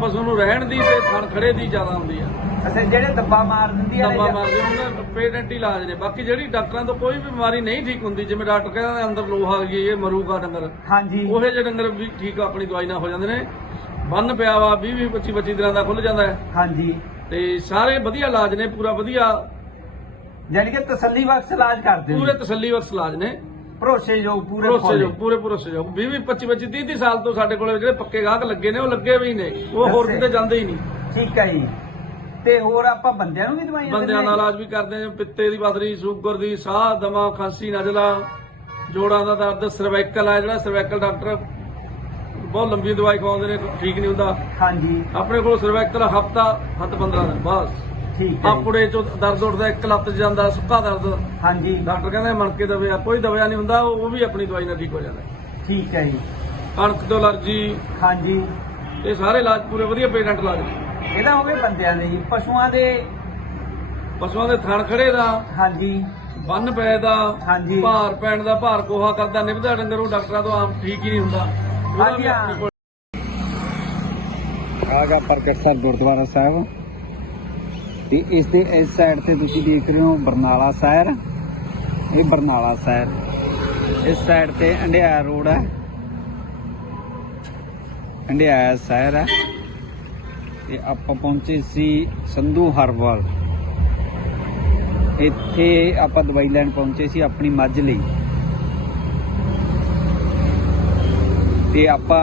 ਪਸ਼ੂ ਨੂੰ ਰਹਿਣ ਦੀ ਤੇ ਥਣ ਖੜੇ ਦੀ ਜ਼ਿਆਦਾ ਹੁੰਦੀ ਆ। ਅੱਛਾ ਜਿਹੜੇ ਦੱਬਾ ਮਾਰ ਦਿੰਦੀ ਆ ਦੰਬਾ ਮਾਰਦੇ ਉਹਨਾਂ ਪੇਟੈਂਟ ਇਲਾਜ ਨੇ। ਬਾਕੀ ਜਿਹੜੀ ਡਾਕਟਰਾਂ ਤੋਂ ਕੋਈ ਵੀ ਬਿਮਾਰੀ ਨਹੀਂ ਠੀਕ ਹੁੰਦੀ ਜਿਵੇਂ ਡਾਕਟਰ ਕਹਿੰਦਾ ਅੰਦਰ ਲੋਹਾ ਗਈ ਇਹ ਮਰੂਗਾ ਡੰਗਰ। ਹਾਂਜੀ। ਉਹੇ ਜਿਹੇ ਡੰਗਰ ਵੀ ਠੀਕ ਆਪਣੀ ਦਵਾਈ ਨਾਲ ਹੋ ਜਾਂਦੇ ਨੇ। ਬੰਨ ਪਿਆ ਵਾ 20 20 25 25 ਦਿਨਾਂ ਦਾ ਖੁੱਲ ਜਾਂਦਾ ਹੈ। ਹਾਂਜੀ। ਤੇ ਸਾਰੇ ਵਧੀਆ ਇਲਾਜ ਨੇ ਪੂਰਾ ਵਧੀਆ। ਜਾਨੀ ਕਿ ਤਸੱਲੀ ਬਖਸ਼ ਇਲਾਜ ਕਰਦੇ ਪੂਰੇ ਤਸੱਲੀ ਬਖਸ਼ ਇਲਾਜ ਨੇ। ਭਰੋਸੇਯੋਗ ਪੂਰੇ ਭਰੋਸੇ ਫੁੱਲ। ਜੋ ਪੂਰੇ ਭਰੋਸੇ ਜੋ। 20 20 25 25 30 30 ਸਾਲ ਤੋਂ ਸਾਡੇ ਕੋਲ ਜਿਹੜੇ ਪੱਕੇ ਗਾਹਕ ਲੱਗੇ ਨੇ ਉਹ ਲੱਗੇ ਵੀ ਨੇ। ਉਹ ਹੋਰ ਦੱਸੇ। ਕਿਤੇ ਜਾਂਦੇ ਹੀ ਨਹੀਂ। ਠੀਕ ਹੈ ਜੀ। ਤੇ ਹੋਰ ਆਪਾਂ ਬੰਦਿਆਂ ਨੂੰ ਵੀ ਦਵਾਈਆਂ ਬੰਦਿਆਂ ਦਿੰਦੇ ਦਾ? ਇਲਾਜ ਵੀ ਕਰਦੇ ਪਿੱਤੇ ਦੀ ਸ਼ੂਗਰ ਦੀ ਸਾਹ ਦਮਾ ਖਾਂਸੀ ਨਜ਼ਲਾ ਜੋੜਾਂ ਦਾ ਦਰਦ ਸਰਵਾਈਕਲ ਆ ਜਿਹੜਾ ਸਰਵਾਈਕਲ ਡਾਕਟਰ ਬਹੁਤ ਲੰਬੀ ਦਵਾਈ ਖਵਾਉਂਦੇ ਨੇ ਠੀਕ ਨਹੀਂ ਹੁੰਦਾ। ਹਾਂਜੀ। ਆਪਣੇ ਕੋਲ ਸਰਵਾਈਕਲ ਹਫਤਾ ਹੱਦ 15 ਦਿਨ ਬਸ। ਠੀਕ ਹੈ। ਜੀ। ਆਪਣੇ ਚੋਂ ਦਰਦ ਉੱਠਦਾ ਇੱਕ ਲੱਤ 'ਚ ਜਾਂਦਾ ਸੁੱਕਾ ਦਰਦ। ਹਾਂਜੀ। ਡਾਕਟਰ ਕਹਿੰਦਾ ਮਣਕੇ ਦਵੇ ਕੋਈ ਦਵਾਈ ਨਹੀਂ ਹੁੰਦਾ ਉਹ ਉਹ ਵੀ ਆਪਣੀ ਦਵਾਈ ਨਾਲ ਠੀਕ ਹੋ ਜਾਂਦਾ। ਠੀਕ ਹੈ ਜੀ। ਕਣਕ ਤੋਂ ਅਲਰਜੀ। ਹਾਂਜੀ। ਇਹ ਸਾਰੇ ਇਲਾਜ ਪੂਰੇ ਵਧੀਆ ਪੇਸ਼ੈਂਟ ਇਲਾਜ ਨੇ। ਇਹਦਾ ਹੋ ਗਏ ਬੰਦਿਆਂ ਦੇ ਜੀ ਪਸ਼ੂਆਂ ਦੇ। ਪਸ਼ੂਆਂ ਦੇ ਥਣ ਖੜੇ ਦਾ ਹਾਂਜੀ। ਬੰਨ ਪੈ ਦਾ ਹਾਂਜੀ। ਭਾਰ ਪੈਣ ਦਾ ਭਾਰ ਕੋਹਾ ਕਰਦਾ ਨਿਭਦਾ ਡੰਗਰ ਉਹ ਡਾਕਟਰਾਂ ਤੋਂ ਆਮ ਠੀਕ ਹੀ ਨਹੀਂ ਹੁੰਦਾ। ਉਹਦਾ ਵੀ ਹਾਂਜੀ, ਹਾਂ। ਆਪਣੇ ਕੋਲ ਆਗਾ ਪ੍ਰਗਟ ਗੁਰਦੁਆਰਾ ਸਾਹਿਬ। ਤੇ ਇਸ ਦੇ ਇਸ ਸਾਈਡ ਤੇ ਤੁਸੀਂ ਦੇਖ ਰਹੇ ਹੋ ਬਰਨਾਲਾ ਸ਼ਹਿਰ। ਇਹ ਬਰਨਾਲਾ ਸ਼ਹਿਰ। ਇਸ ਸਾਈਡ ਤੇ ਅੰਡਿਆਇਆ ਰੋਡ ਹੈ। ਅੰਡਿਆਇਆ ਸ਼ਹਿਰ ਹੈ। ਤੇ ਆਪਾਂ ਪਹੁੰਚੇ ਸੀ ਸੰਧੂ ਹਰਬਲ ਇੱਥੇ ਆਪਾਂ ਦਵਾਈ ਲੈਣ ਪਹੁੰਚੇ ਸੀ ਆਪਣੀ ਮੱਝ ਲਈ। ਤੇ ਆਪਾਂ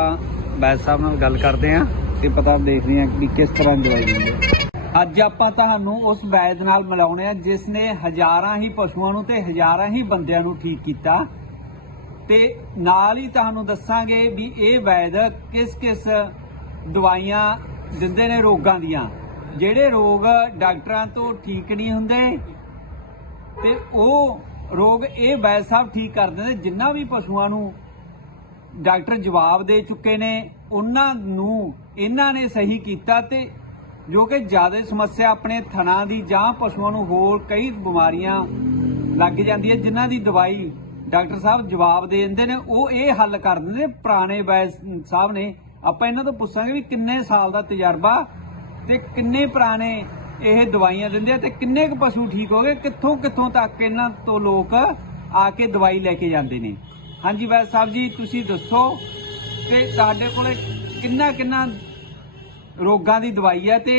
ਬੈਸ ਸਾਹਿਬ ਨਾਲ ਗੱਲ ਕਰਦੇ ਆਂ ਤੇ ਪਤਾ ਦੇਖਦੇ ਆਂ ਕਿ ਕਿਸ ਤਰ੍ਹਾਂ ਦਵਾਈ ਲੈਂਦੇ ਅੱਜ ਆਪਾਂ ਤੁਹਾਨੂੰ ਉਸ ਵੈਦ ਨਾਲ ਮਿਲਾਉਣੇ ਆ, ਜਿਸ ਨੇ ਹਜ਼ਾਰਾਂ ਹੀ ਪਸ਼ੂਆਂ ਨੂੰ ਤੇ ਹਜ਼ਾਰਾਂ ਹੀ ਬੰਦਿਆਂ ਨੂੰ ਠੀਕ ਕੀਤਾ। ਤੇ ਨਾਲ ਹੀ ਤੁਹਾਨੂੰ ਦੱਸਾਂਗੇ ਵੀ ਇਹ ਵੈਦ ਕਿਸ-ਕਿਸ ਦਵਾਈਆਂ ਦਿੰਦੇ ਨੇ ਰੋਗਾਂ ਦੀਆਂ। ਜਿਹੜੇ ਰੋਗ ਡਾਕਟਰਾਂ ਤੋਂ ਠੀਕ ਨਹੀਂ ਹੁੰਦੇ, ਤੇ ਉਹ ਰੋਗ ਇਹ ਵੈਦ ਸਾਹਿਬ ਠੀਕ ਕਰ ਦਿੰਦੇ ਜਿੰਨਾ ਵੀ ਪਸ਼ੂਆਂ ਨੂੰ ਡਾਕਟਰ ਜਵਾਬ ਦੇ ਚੁੱਕੇ ਨੇ, ਉਹਨਾਂ ਨੂੰ, ਇਹਨਾਂ ਨੇ ਸਹੀ ਕੀਤਾ ਤੇ ਜੋ ਕਿ ਜ਼ਿਆਦਾ ਸਮੱਸਿਆ ਆਪਣੇ ਥਣਾ ਦੀ ਜਾਂ ਪਸ਼ੂਆਂ ਨੂੰ ਹੋਰ ਕਈ ਬਿਮਾਰੀਆਂ ਲੱਗ ਜਾਂਦੀ ਹੈ, ਜਿਨ੍ਹਾਂ ਦੀ ਦਵਾਈ ਡਾਕਟਰ ਸਾਹਿਬ ਜਵਾਬ ਦੇ ਦਿੰਦੇ ਨੇ, ਉਹ ਇਹ ਹੱਲ ਕਰ ਦਿੰਦੇ ਨੇ। ਪੁਰਾਣੇ ਵੈਦ ਸਾਹਿਬ ਨੇ, ਆਪਾਂ ਇਹਨਾਂ ਤੋਂ ਪੁੱਛਾਂਗੇ ਵੀ ਕਿੰਨੇ ਸਾਲ ਦਾ ਤਜਰਬਾ ਤੇ ਕਿੰਨੇ ਪੁਰਾਣੇ ਇਹ ਦਵਾਈਆਂ ਦਿੰਦੇ ਆ ਤੇ ਕਿੰਨੇ ਕੁ ਪਸ਼ੂ ਠੀਕ ਹੋ ਗਏ, ਕਿੱਥੋਂ ਕਿੱਥੋਂ ਤੱਕ ਇਹਨਾਂ ਤੋਂ ਲੋਕ ਆ ਕੇ ਦਵਾਈ ਲੈ ਕੇ ਜਾਂਦੇ ਨੇ। ਹਾਂਜੀ ਵੈਦ ਸਾਹਿਬ ਜੀ, ਤੁਸੀਂ ਦੱਸੋ ਤੇ ਤੁਹਾਡੇ ਕੋਲੇ ਕਿੰਨਾ ਕਿੰਨਾ ਰੋਗਾਂ ਦੀ ਦਵਾਈ ਹੈ ਤੇ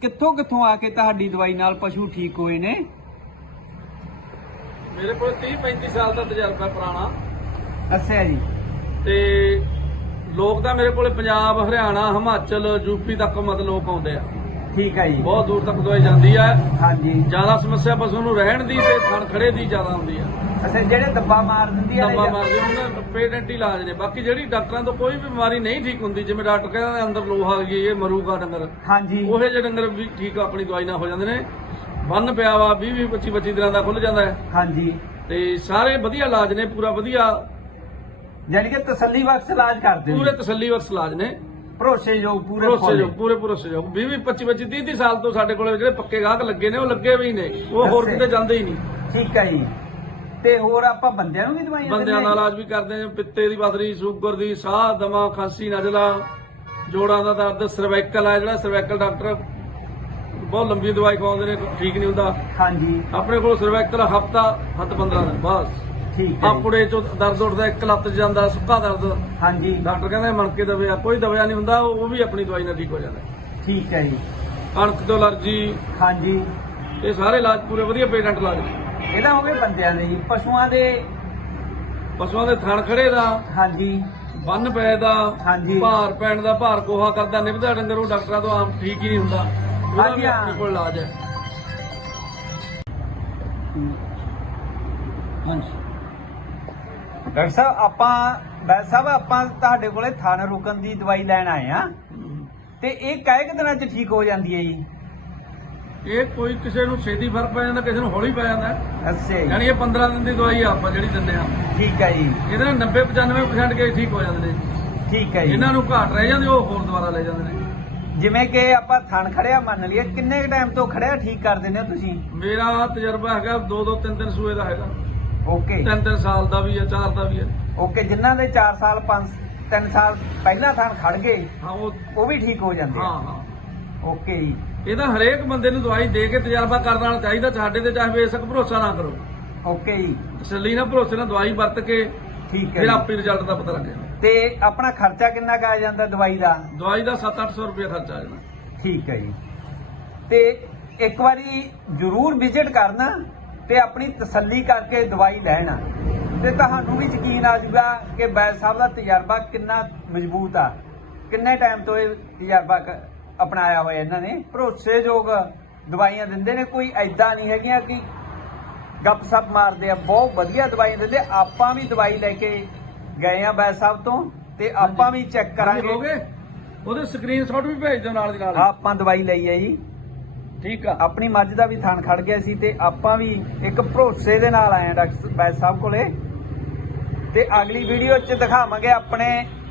ਕਿੱਥੋਂ ਕਿੱਥੋਂ ਆ ਕੇ ਤੁਹਾਡੀ ਦਵਾਈ ਨਾਲ ਪਸ਼ੂ ਠੀਕ ਹੋਏ ਨੇ? ਮੇਰੇ ਕੋਲ 30 35 ਸਾਲ ਦਾ ਤਜਰਬਾ ਪੁਰਾਣਾ। ਅੱਛਾ ਜੀ। ਤੇ ਲੋਕ ਤਾਂ ਮੇਰੇ ਕੋਲੇ ਪੰਜਾਬ ਹਰਿਆਣਾ ਹਿਮਾਚਲ ਯੂਪੀ ਤੱਕ ਮਤਲਬ ਲੋਕ ਆਉਂਦੇ ਆ। ਠੀਕ ਹੈ ਜੀ। ਬਹੁਤ ਦੂਰ ਤੱਕ ਦਵਾਈ ਜਾਂਦੀ ਆ। ਹਾਂਜੀ। ਜ਼ਿਆਦਾ ਸਮੱਸਿਆ ਪਸ਼ੂ ਨੂੰ ਰਹਿਣ ਦੀ ਤੇ ਥਣ ਖੜੇ ਦੀ ਜ਼ਿਆਦਾ ਹੁੰਦੀ ਆ। ਅੱਛਾ ਜਿਹੜੇ ਦੱਬਾ ਮਾਰ ਦਿੰਦੀ ਆ ਦੰਬਾ ਮਾਰਦੇ ਉਹਨਾਂ ਪੇਟੈਂਟ ਇਲਾਜ ਨੇ। ਬਾਕੀ ਜਿਹੜੀ ਡਾਕਟਰਾਂ ਤੋਂ ਕੋਈ ਵੀ ਬਿਮਾਰੀ ਨਹੀਂ ਠੀਕ ਹੁੰਦੀ ਜਿਵੇਂ ਡਾਕਟਰ ਕਹਿੰਦਾ ਅੰਦਰ ਲੋਹਾ ਗਈ ਇਹ ਮਰੂਗਾ ਡੰਗਰ। ਹਾਂਜੀ। ਉਹੇ ਜਿਹੇ ਡੰਗਰ ਵੀ ਠੀਕ ਆਪਣੀ ਦਵਾਈ ਨਾਲ ਹੋ ਜਾਂਦੇ ਨੇ। ਬੰਨ ਪਿਆ ਵਾ 20 20 25 25 ਦਿਨਾਂ ਦਾ ਖੁੱਲ ਜਾਂਦਾ ਹੈ। ਹਾਂਜੀ। ਤੇ ਸਾਰੇ ਵਧੀਆ ਇਲਾਜ ਨੇ ਪੂਰਾ ਵਧੀਆ। ਜਾਨੀ ਕਿ ਤਸੱਲੀ ਬਖਸ਼ ਇਲਾਜ ਕਰਦੇ ਪੂਰੇ ਤਸੱਲੀ ਬਖਸ਼ ਇਲਾਜ ਨੇ। ਭਰੋਸੇਯੋਗ ਪੂਰੇ ਭਰੋਸੇ ਫੁੱਲ। ਜੋ ਪੂਰੇ ਭਰੋਸੇ ਜੋ 20 20 25 25 30 30 ਸਾਲ ਤੋਂ ਸਾਡੇ ਕੋਲ ਜਿਹੜੇ ਪੱਕੇ ਗਾਹਕ ਲੱਗੇ ਨੇ ਉਹ ਲੱਗੇ ਵੀ ਨੇ। ਉਹ ਹੋਰ। ਕਿਤੇ ਜਾਂਦੇ ਹੀ ਨਹੀਂ। ਠੀਕ ਹੈ ਜੀ। ਤੇ ਹੋਰ ਆਪਾਂ ਬੰਦਿਆਂ ਨੂੰ ਵੀ ਦਵਾਈਆਂ ਬੰਦਿਆਂ ਹਾਂ ਇਲਾਜ ਵੀ ਕਰਦੇ ਨੇ ਪਿੱਤੇ ਦੀ ਪਥਰੀ ਸ਼ੂਗਰ ਦੀ ਸਾਹ ਦਮਾ ਖਾਂਸੀ ਨਜ਼ਲਾ ਜੋੜਾਂ ਦਾ ਦਰਦ ਸਰਵਾਈਕਲ ਆ ਜਿਹੜਾ ਸਰਵਾਈਕਲ ਡਾਕਟਰ ਬਹੁਤ ਲੰਬੀ ਦਵਾਈ ਖਵਾਉਂਦੇ ਨੇ ਠੀਕ ਨਹੀਂ ਹੁੰਦਾ। ਹਾਂਜੀ। ਆਪਣੇ ਕੋਲ ਸਰਵਾਈਕਲ ਹਫਤਾ ਹੱਦ 15 ਦਿਨ ਬਸ। ਠੀਕ ਹੈ ਜੀ। ਆਪਣੇ ਚੋਂ ਦਰਦ ਉੱਠਦਾ ਇੱਕ ਲੱਤ 'ਚ ਜਾਂਦਾ ਸੁੱਕਾ ਦਰਦ। ਹਾਂਜੀ। ਡਾਕਟਰ ਕਹਿੰਦਾ ਮਣਕੇ ਦਵੇ ਕੋਈ ਦਵਾਈ ਨਹੀਂ ਹੁੰਦਾ ਉਹ ਵੀ ਆਪਣੀ ਦਵਾਈ ਨਾਲ ਠੀਕ ਹੋ ਜਾਂਦਾ। ਠੀਕ ਹੈ ਜੀ। ਕਣਕ ਤੋਂ ਅਲਰਜੀ। ਹਾਂਜੀ। ਇਹ ਸਾਰੇ ਇਲਾਜ ਪੂਰੇ ਵਧੀਆ ਪੇਸ਼ੈਂਟ ਇਲਾਜ ਇਹਦਾ ਹੋ ਗਏ ਬੰਦਿਆਂ ਦੇ ਜੀ ਪਸ਼ੂਆਂ ਦੇ ਪਸ਼ੂਆਂ ਦੇ ਥਣ ਖੜੇ ਦਾ ਹਾਂਜੀ। ਬੰਨ ਪੈ ਦਾ ਹਾਂਜੀ। ਭਾਰ ਪੈਣ ਦਾ ਭਾਰ ਕੋਹਾ ਕਰਦਾ ਨਿਭਦਾ ਡੰਗਰ ਉਹ ਡਾਕਟਰਾਂ ਤੋਂ ਆਮ ਠੀਕ ਹੀ ਨਹੀਂ ਹੁੰਦਾ। ਉਹਦਾ ਹਾਂਜੀ, ਵੀ। ਆਪਣੇ ਕੋਲ ਇਲਾਜ ਹੈ। ਹਾਂਜੀ। ਡਾਕਟਰ ਸਾਹਿਬ ਆਪਾਂ ਵੈਦ ਸਾਹਿਬ ਆਪਾਂ ਤੁਹਾਡੇ ਕੋਲੇ ਥਣ ਰੁਕਣ ਦੀ ਦਵਾਈ ਲੈਣ ਆਏ ਆ ਤੇ ਇਹ ਕਾਹੇ ਕੁ ਦਿਨਾਂ ਚ ਠੀਕ ਹੋ ਜਾਂਦੀ ਹੈ ਜੀ? ਇਹ ਕੋਈ ਕਿਸੇ ਨੂੰ ਛੇਤੀ ਫ਼ਰਕ ਪੈ ਜਾਂਦਾ ਕਿਸੇ ਨੂੰ ਹੌਲੀ ਪੈ ਜਾਂਦਾ। ਅੱਛਾ ਜੀ। ਯਾਨੀ ਇਹ 15 ਦਿਨ ਦੀ ਦਵਾਈ ਆ ਆਪਾਂ ਜਿਹੜੀ ਦਿੰਦੇ ਆ ਠੀਕ ਹੈ ਜੀ। ਇਹਦੇ ਨਾਲ 90 95% ਕੇ ਠੀਕ ਹੋ ਜਾਂਦੇ ਨੇ। ਠੀਕ ਹੈ ਜੀ। ਇਹਨਾਂ ਨੂੰ ਘਾਟ ਰਹਿ ਜਾਂਦੀ ਉਹ ਹੋਰ ਦੁਬਾਰਾ ਲੈ ਜਾਂਦੇ ਨੇ। ਜਿਵੇਂ ਕਿ ਆਪਾਂ ਥਣ ਖੜਿਆ ਮੰਨ ਲਈਏ ਕਿੰਨੇ ਟਾਈਮ ਤੋਂ ਖੜਿਆ ਠੀਕ ਕਰ ਦਿੰਦੇ ਹੋ ਤੁਸੀਂ? ਮੇਰਾ ਤਜਰਬਾ ਹੈਗਾ 2 2 3 3 ਸੂਏ ਦਾ ਹੈਗਾ। ਓਕੇ 3 3 ਸਾਲ ਦਾ ਵੀ ਹੈ 4 ਦਾ ਵੀ ਹੈ। ਓਕੇ ਜਿਨ੍ਹਾਂ ਦੇ 4 ਸਾਲ 5 3 ਸਾਲ ਪਹਿਲਾਂ ਥਣ ਖੜ ਗਏ ਹਾਂ ਉਹ ਉਹ ਵੀ ਠੀਕ ਹੋ ਜਾਂਦੇ ਹਾਂ ਆ। ਹਾਂ ਓਕੇ ਜੀ। ਇਹਦਾ ਹਰੇਕ ਬੰਦੇ ਨੂੰ ਦਵਾਈ ਦੇ ਕੇ ਤਜਰਬਾ ਕਰਨ ਵਾਲਾ ਚਾਹੀਦਾ ਸਾਡੇ ਤੇ ਚਾਹੇ ਬੇਸ਼ੱਕ ਭਰੋਸਾ ਨਾ ਕਰੋ। ਓਕੇ ਜੀ। ਤਸੱਲੀ ਨਾਲ ਭਰੋਸੇ ਨਾਲ ਦਵਾਈ ਵਰਤ ਕੇ ਠੀਕ ਹੈ ਫਿਰ ਜੀ। ਆਪੇ ਰਿਜ਼ਲਟ ਦਾ ਪਤਾ ਲੱਗਿਆ ਤੇ ਆਪਣਾ ਖਰਚਾ ਕਿੰਨਾ ਕੁ ਆ ਜਾਂਦਾ ਦਵਾਈ ਦਾ? ਦਵਾਈ ਦਾ 7-800 ਰੁਪਏ ਖਰਚਾ ਆ ਜਾਣਾ ਠੀਕ ਹੈ ਜੀ। ਤੇ ਇੱਕ ਵਾਰੀ ਜ਼ਰੂਰ ਵਿਜ਼ਿਟ ਕਰਨਾ। ਤੇ ਆਪਣੀ ਤਸੱਲੀ ਕਰਕੇ ਦਵਾਈ ਲੈਣਾ। ਤੇ ਤੁਹਾਨੂੰ ਵੀ ਯਕੀਨ ਆ ਜਾਊਗਾ ਕਿ ਬੈਦ ਸਾਹਿਬ ਦਾ ਤਜਰਬਾ ਕਿੰਨਾ ਮਜ਼ਬੂਤ ਆ। ਕਿੰਨੇ ਟਾਈਮ ਤੋਂ ਇਹ ਤਜਰਬਾ ਅਪਣਾਇਆ ਹੋਇਆ ਇਹਨਾਂ ਨੇ। ਭਰੋਸੇਯੋਗ ਦਵਾਈਆਂ ਦਿੰਦੇ ਨੇ। ਕੋਈ ਐਦਾਂ ਨਹੀਂ ਹੈਗੀਆਂ ਕਿ ਗੱਪ ਸੱਪ ਮਾਰਦੇ ਆ। ਬਹੁਤ ਵਧੀਆ ਦਵਾਈਆਂ ਦਿੰਦੇ। ਆਪਾਂ ਵੀ ਦਵਾਈ ਲੈ ਕੇ ਗਏ ਆ ਬੈਦ ਸਾਹਿਬ ਤੋਂ। ਤੇ ਆਪਾਂ ਵੀ ਚੈੱਕ ਕਰਾਂਗੇ। ਉਹਦੇ ਸਕਰੀਨਸ਼ਾਟ ਵੀ ਭੇਜ ਦਿਓ ਨਾਲ ਦੀ ਨਾਲ। ਆਪਾਂ ਦਵਾਈ ਲਈ ਹੈ ਜੀ। ਠੀਕ ਆ। ਆਪਣੀ ਮੱਝ ਦਾ ਵੀ ਥਣ ਖੜ ਗਿਆ ਸੀ ਤੇ ਆਪਾਂ ਵੀ ਇੱਕ ਭਰੋਸੇ ਦੇ ਨਾਲ ਆਏ ਆ ਡਾਕਟਰ ਬੈਦ ਸਾਹਿਬ ਕੋਲੇ। ਤੇ ਅਗਲੀ ਵੀਡੀਓ 'ਚ ਦਿਖਾਵਾਂਗੇ ਆਪਣੇ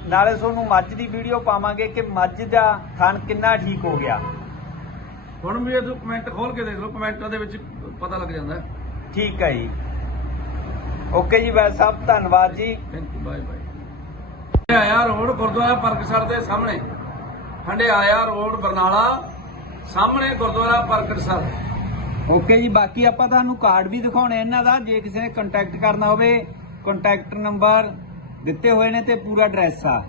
ਨਾਲੇ ਤੁਹਾਨੂੰ ਮੱਝ ਦੀ ਵੀਡੀਓ ਪਾਵਾਂਗੇ ਕਿ ਮੱਝ ਦਾ ਥਣ ਕਿੰਨਾ ਠੀਕ ਹੋ ਗਿਆ। ਹੁਣ ਵੀ ਇਹ ਕਮੈਂਟ ਖੋਲ ਕੇ ਦੇਖ ਲਓ ਕਮੈਂਟਾਂ ਦੇ ਵਿੱਚ ਪਤਾ ਲੱਗ ਜਾਂਦਾ। ਠੀਕ ਹੈ ਜੀ। ਓਕੇ ਜੀ ਬੈਦ ਸਾਹਿਬ ਧੰਨਵਾਦ ਜੀ। ਥੈਂਕ ਯੂ ਬਾਏ ਬਾਏ ਆਇਆ ਰੋਡ ਗੁਰਦੁਆਰਾ ਪਰਕਸਰ ਦੇ ਸਾਹਮਣੇ। ਹੰਡਿਆਇਆ ਰੋਡ ਬਰਨਾਲਾ। ਸਾਹਮਣੇ ਗੁਰਦੁਆਰਾ ਪ੍ਰਗਟ ਪਰਕਸਰ ਓਕੇ ਜੀ, ਬਾਕੀ ਆਪਾਂ ਤੁਹਾਨੂੰ ਕਾਰਡ ਵੀ ਦਿਖਾਉਣੇ ਇਹਨਾਂ ਦਾ, ਜੇ ਕਿਸੇ ਨੇ ਕੰਟੈਕਟ ਕਰਨਾ ਹੋਵੇ ਕੰਟੈਕਟ ਨੰਬਰ ਦਿੱਤੇ ਹੋਏ ਨੇ ਤੇ ਪੂਰਾ ਐਡਰੈਸ ਆ।